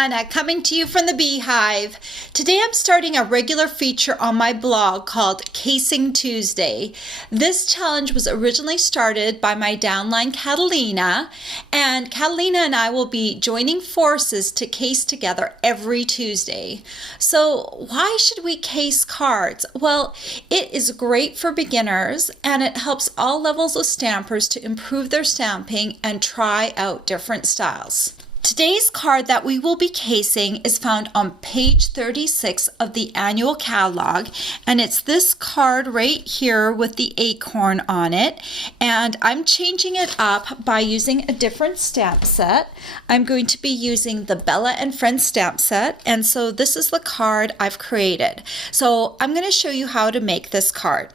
Quintana, coming to you from the Beehive. Today I'm starting a regular feature on my blog called Casing Tuesday. This challenge was originally started by my downline Catalina, and Catalina and I will be joining forces to case together every Tuesday. So why should we case cards? Well, it is great for beginners and it helps all levels of stampers to improve their stamping and try out different styles. Today's card that we will be casing is found on page 36 of the annual catalog, and it's this card right here with the acorn on it, and I'm changing it up by using a different stamp set. I'm going to be using the Bella and Friends stamp set, and so this is the card I've created. So I'm going to show you how to make this card.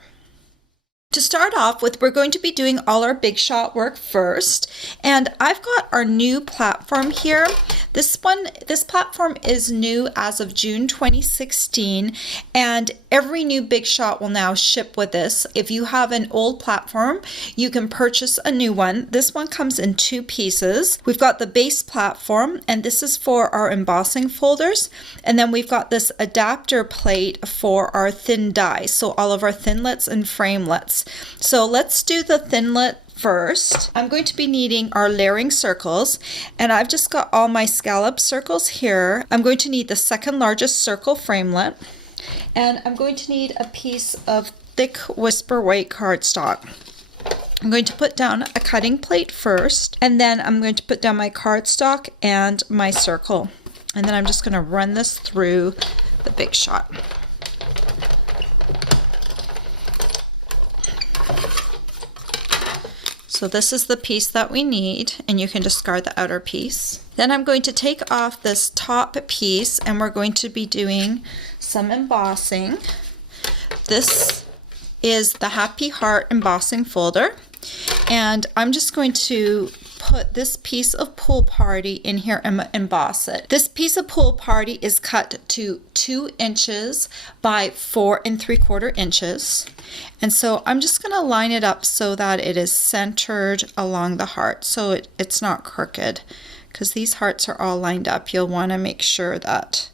To start off with, we're going to be doing all our big shot work first, and I've got our new platform here. This platform is new as of June 2016, and every new big shot will now ship with this. If you have an old platform, you can purchase a new one. This one comes in two pieces. We've got the base platform, and this is for our embossing folders, and then we've got this adapter plate for our thin die, so all of our thinlits and framelits. So let's do the thinlet first. I'm going to be needing our layering circles, and I've just got all my scallop circles here. I'm going to need the second largest circle framelit, and I'm going to need a piece of thick Whisper White cardstock. I'm going to put down a cutting plate first, and then I'm going to put down my cardstock and my circle, and then I'm just going to run this through the big shot. So this is the piece that we need, and you can discard the outer piece. Then I'm going to take off this top piece, and we're going to be doing some embossing. This is the Happy Heart embossing folder, and I'm just going to put this piece of Pool Party in here and emboss it. This piece of Pool Party is cut to 2 inches by 4 3/4 inches. And so I'm just going to line it up so that it is centered along the heart, so it's not crooked, because these hearts are all lined up. You'll want to make sure that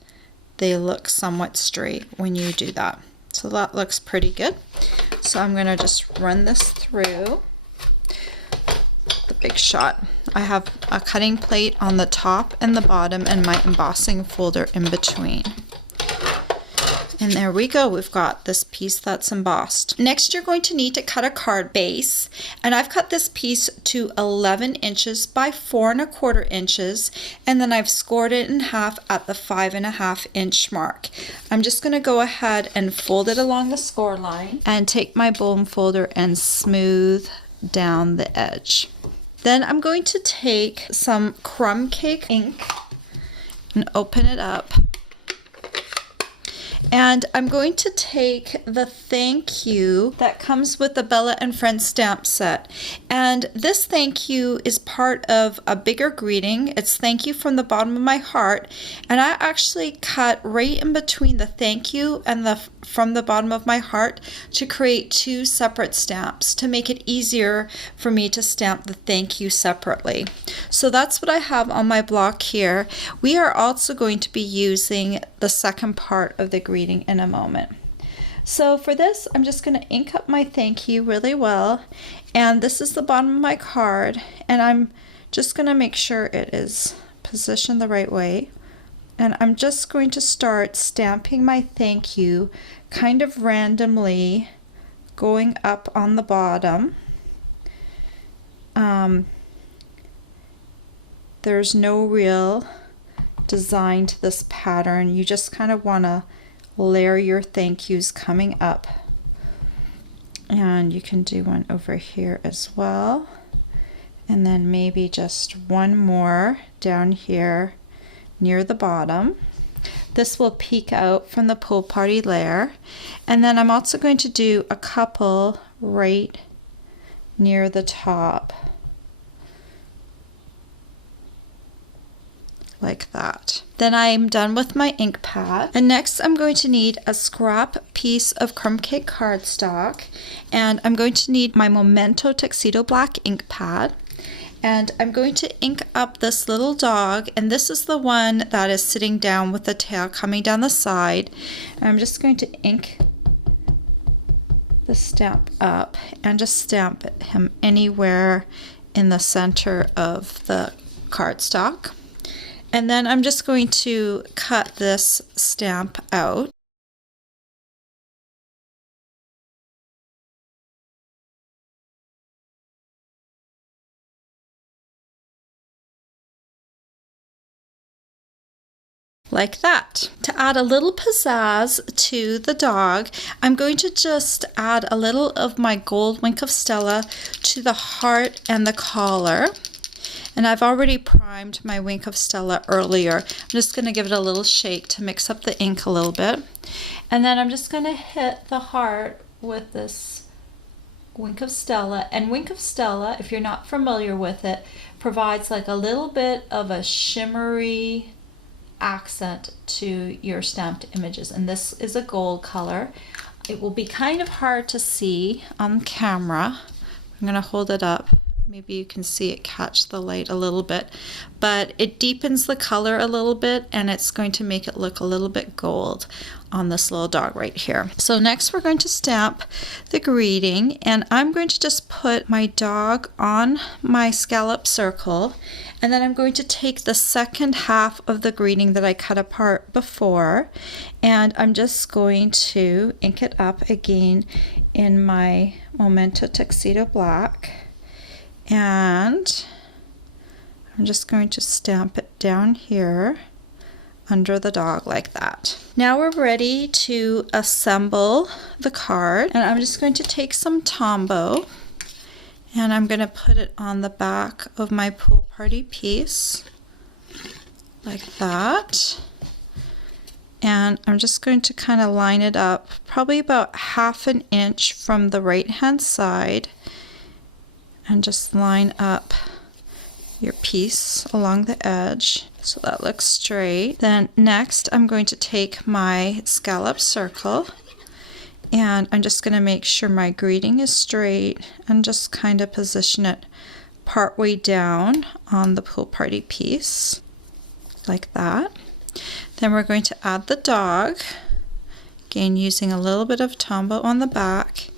they look somewhat straight when you do that. So that looks pretty good. So I'm going to just run this through the big shot. I have a cutting plate on the top and the bottom and my embossing folder in between. And there we go, we've got this piece that's embossed. Next, you're going to need to cut a card base, and I've cut this piece to 11 inches by 4 1/4 inches, and then I've scored it in half at the 5 1/2 inch mark. I'm just going to go ahead and fold it along the score line and take my bone folder and smooth down the edge. Then I'm going to take some Crumb Cake ink and open it up. And I'm going to take the thank you that comes with the Bella and Friends stamp set. And this thank you is part of a bigger greeting. It's thank you from the bottom of my heart. And I actually cut right in between the thank you and the from the bottom of my heart to create 2 separate stamps to make it easier for me to stamp the thank you separately. So that's what I have on my block here. We are also going to be using the second part of the greeting in a moment. So for this, I'm just going to ink up my thank you really well, and this is the bottom of my card, and I'm just going to make sure it is positioned the right way. And I'm just going to start stamping my thank you kind of randomly, going up on the bottom. There's no real design to this pattern. You just kind of want to layer your thank yous coming up. And you can do one over here as well. And then maybe just one more down here near the bottom. This will peek out from the Pool Party layer. And then I'm also going to do a couple right near the top, like that. Then I'm done with my ink pad, and next I'm going to need a scrap piece of Crumb Cake cardstock, and I'm going to need my Memento Tuxedo black ink pad, And I'm going to ink up this little dog, and this is the one that is sitting down with the tail coming down the side. And I'm just going to ink the stamp up and just stamp him anywhere in the center of the cardstock. And then I'm just going to cut this stamp out. Like that. To add a little pizzazz to the dog, I'm going to just add a little of my gold Wink of Stella to the heart and the collar. And I've already primed my Wink of Stella earlier. I'm just going to give it a little shake to mix up the ink a little bit. And then I'm just going to hit the heart with this Wink of Stella. And Wink of Stella, if you're not familiar with it, provides like a little bit of a shimmery accent to your stamped images, and this is a gold color. It will be kind of hard to see on camera. I'm going to hold it up. Maybe you can see it catch the light a little bit, but it deepens the color a little bit, and it's going to make it look a little bit gold on this little dog right here. So next we're going to stamp the greeting, and I'm going to just put my dog on my scallop circle, and then I'm going to take the second half of the greeting that I cut apart before, and I'm just going to ink it up again in my Memento Tuxedo Black. And I'm just going to stamp it down here under the dog like that. Now we're ready to assemble the card, and I'm just going to take some Tombow and I'm going to put it on the back of my pool party piece like that. And I'm just going to kind of line it up probably about 1/2 inch from the right hand side, and just line up your piece along the edge so that looks straight. Then next I'm going to take my scallop circle, and I'm just going to make sure my greeting is straight and just kind of position it part way down on the pool party piece like that. Then we're going to add the dog, again using a little bit of Tombow on the back.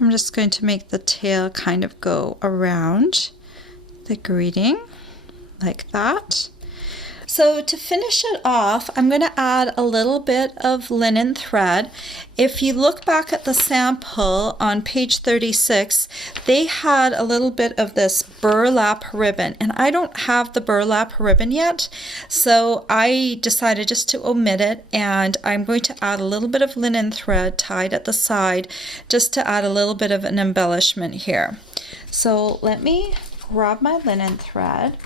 I'm just going to make the tail kind of go around the greeting like that. So to finish it off, I'm going to add a little bit of linen thread. If you look back at the sample on page 36, they had a little bit of this burlap ribbon, and I don't have the burlap ribbon yet, so I decided just to omit it, and I'm going to add a little bit of linen thread tied at the side just to add a little bit of an embellishment here. So let me grab my linen thread,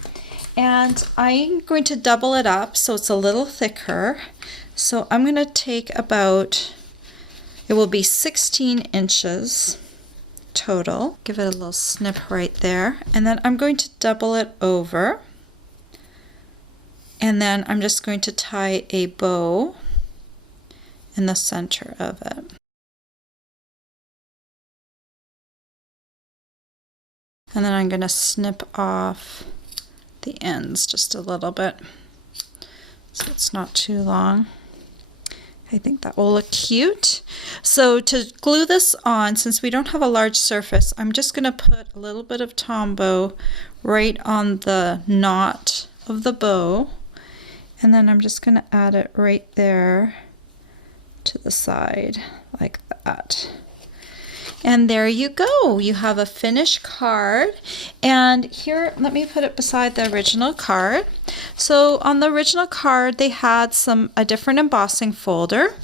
and I'm going to double it up so it's a little thicker. So I'm going to take about, it will be 16 inches total. Give it a little snip right there. And then I'm going to double it over. And then I'm just going to tie a bow in the center of it. And then I'm going to snip off the ends just a little bit so it's not too long. I think that will look cute. So to glue this on, since we don't have a large surface, I'm just going to put a little bit of Tombow right on the knot of the bow, and then I'm just going to add it right there to the side like that. And there you go. You have a finished card. And here, let me put it beside the original card. So on the original card, they had a different embossing folder.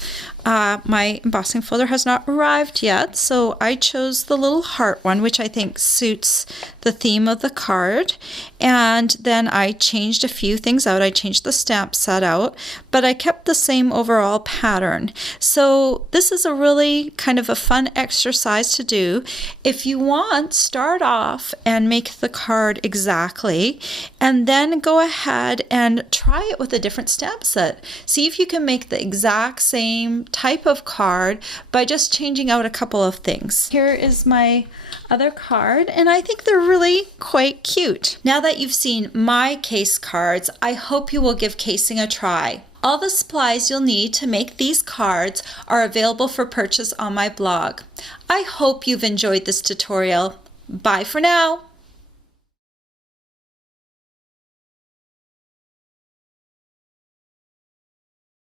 My embossing folder has not arrived yet, so I chose the little heart one, which I think suits the theme of the card. And then I changed a few things out. I changed the stamp set out, but I kept the same overall pattern. So this is a really kind of a fun exercise to do. If you want, start off and make the card exactly, and then go ahead and try it with a different stamp set. See if you can make the exact same type of card by just changing out a couple of things. Here is my other card, and I think they're really quite cute. Now that you've seen my case cards, I hope you will give casing a try. All the supplies you'll need to make these cards are available for purchase on my blog. I hope you've enjoyed this tutorial. Bye for now.